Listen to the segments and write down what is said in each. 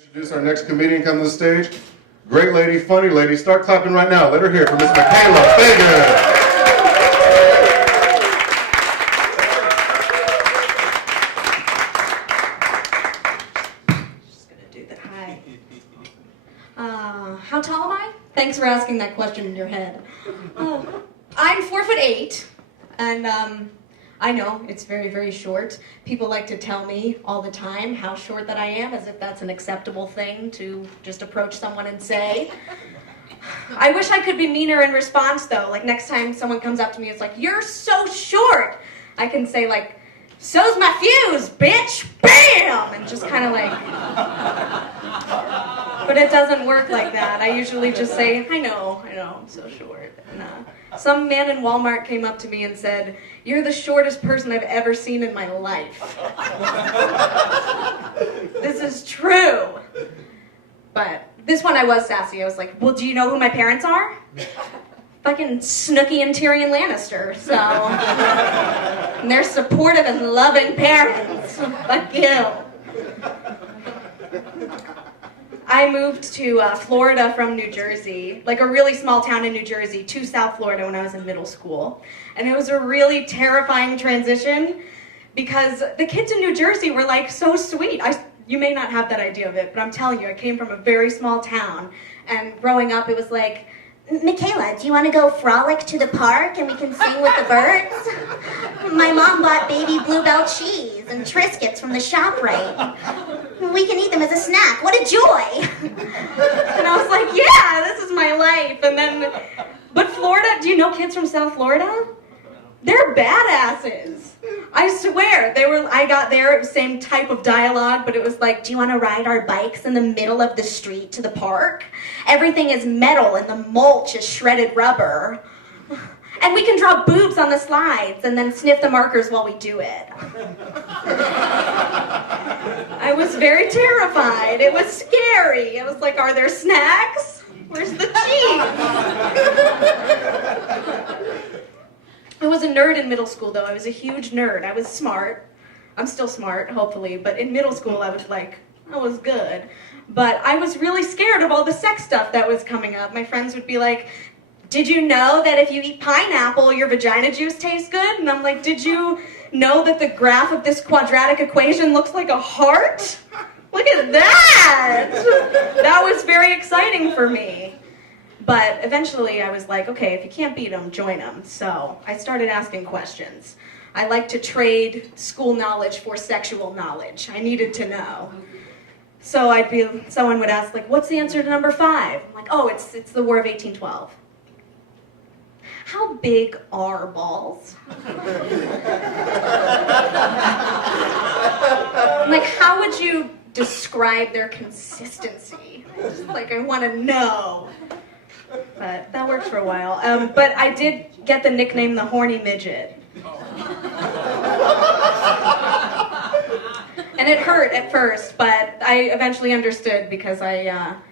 Introduce our next comedian come to the stage. Great lady, funny lady. Start clapping right now. Let her hear from Miss Micaela Fagan. How tall am I? Thanks for asking that question in your head. I'm 4'8", and I know it's very, very short. People like to tell me all the time how short that I am, as if that's an acceptable thing to just approach someone and say. I wish I could be meaner in response, though. Like, next time someone comes up to me, it's like, "You're so short." I can say, like, "So's my fuse, bitch!" Bam! And just kind of like... But it doesn't work like that. I usually just say, I know, I'm so short. And, some man in Walmart came up to me and said, "You're the shortest person I've ever seen in my life." This is true. But this one I was sassy. I was like, "Well, do you know who my parents are?" Fucking Snooki and Tyrion Lannister, so... And they're supportive and loving parents. Fuck you. I moved to Florida from New Jersey, like a really small town in New Jersey, to South Florida when I was in middle school. And it was a really terrifying transition because the kids in New Jersey were like so sweet. You may not have that idea of it, but I'm telling you, I came from a very small town. And growing up, it was like, "Micaela, do you want to go frolic to the park and we can sing with the birds? My mom bought baby bluebell cheese and Triscuits from the ShopRite. We can eat them as a snack. What a joy!" And I was like, yeah, this is my life. And then, but Florida, do you know kids from South Florida? They're badasses. I swear, I got there, it was the same type of dialogue, but it was like, "Do you want to ride our bikes in the middle of the street to the park? Everything is metal and the mulch is shredded rubber. And we can draw boobs on the slides and then sniff the markers while we do it." I was very terrified. It was scary. I was like, "Are there snacks? Where's the cheese?" I was a nerd in middle school, though. I was a huge nerd. I was smart. I'm still smart, hopefully. But in middle school, I was good. But I was really scared of all the sex stuff that was coming up. My friends would be like, "Did you know that if you eat pineapple, your vagina juice tastes good?" And I'm like, "Did you know that the graph of this quadratic equation looks like a heart? Look at that!" That was very exciting for me. But eventually I was like, okay, if you can't beat them, join them. So I started asking questions. I like to trade school knowledge for sexual knowledge. I needed to know. So someone would ask, like, "What's the answer to number 5? I'm like, "Oh, it's the War of 1812. "How big are balls?" I'm like, "How would you describe their consistency?" Like, I want to know. But that worked for a while. But I did get the nickname the Horny Midget. And it hurt at first, but I eventually understood because I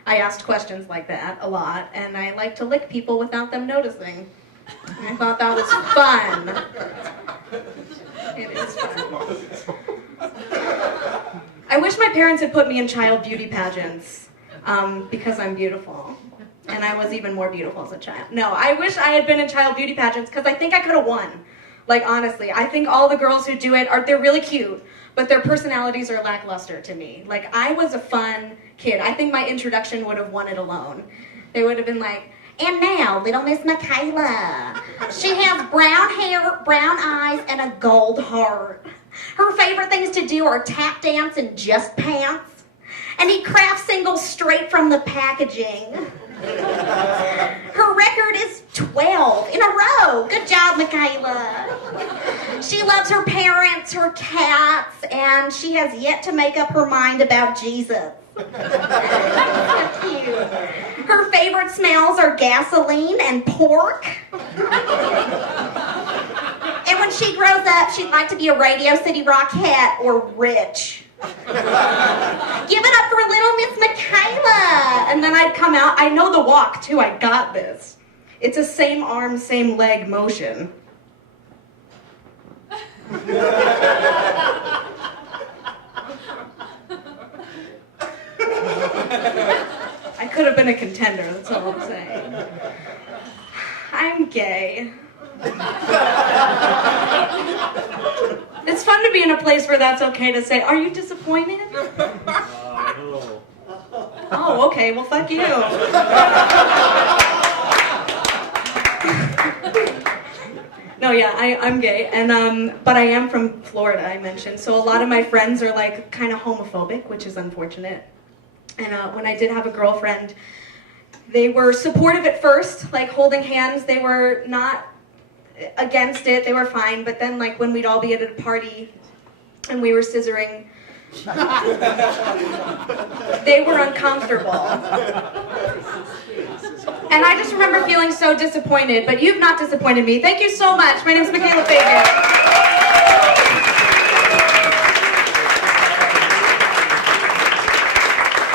asked questions like that a lot, and I like to lick people without them noticing. And I thought that was fun. It is fun. I wish my parents had put me in child beauty pageants because I'm beautiful. And I was even more beautiful as a child. No, I wish I had been in child beauty pageants because I think I could have won. Like, honestly, I think all the girls who do it they're really cute, but their personalities are lackluster to me. Like, I was a fun kid. I think my introduction would have won it alone. They would have been like, "And now, little Miss Micaela. She has brown hair, brown eyes, and a gold heart. Her favorite things to do are tap dance and just pants, and eat craft singles straight from the packaging. Her record is 12 in a row. Good job, Micaela. She loves her parents, her cats, and she has yet to make up her mind about Jesus." So cute. Her favorite smells are gasoline and pork. And when she grows up, she'd like to be a Radio City Rockette or rich. "Give it up for little Miss Micaela." And then I'd come out. I know the walk, too. I got this. It's a same arm, same leg motion. I could have been a contender, that's all I'm saying. I'm gay. It's fun to be in a place where that's okay to say, are you disappointed? Oh, okay, well, fuck you. No, yeah, I'm gay, and but I am from Florida, I mentioned, so a lot of my friends are like kind of homophobic, which is unfortunate. And when I did have a girlfriend, they were supportive at first, like holding hands. They were not against it, they were fine, but then like when we'd all be at a party and we were scissoring, they were uncomfortable. And I just remember feeling so disappointed, but you've not disappointed me. Thank you so much. My name is Micaela Fagan.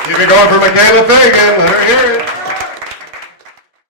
Keep it going for Micaela Fagan.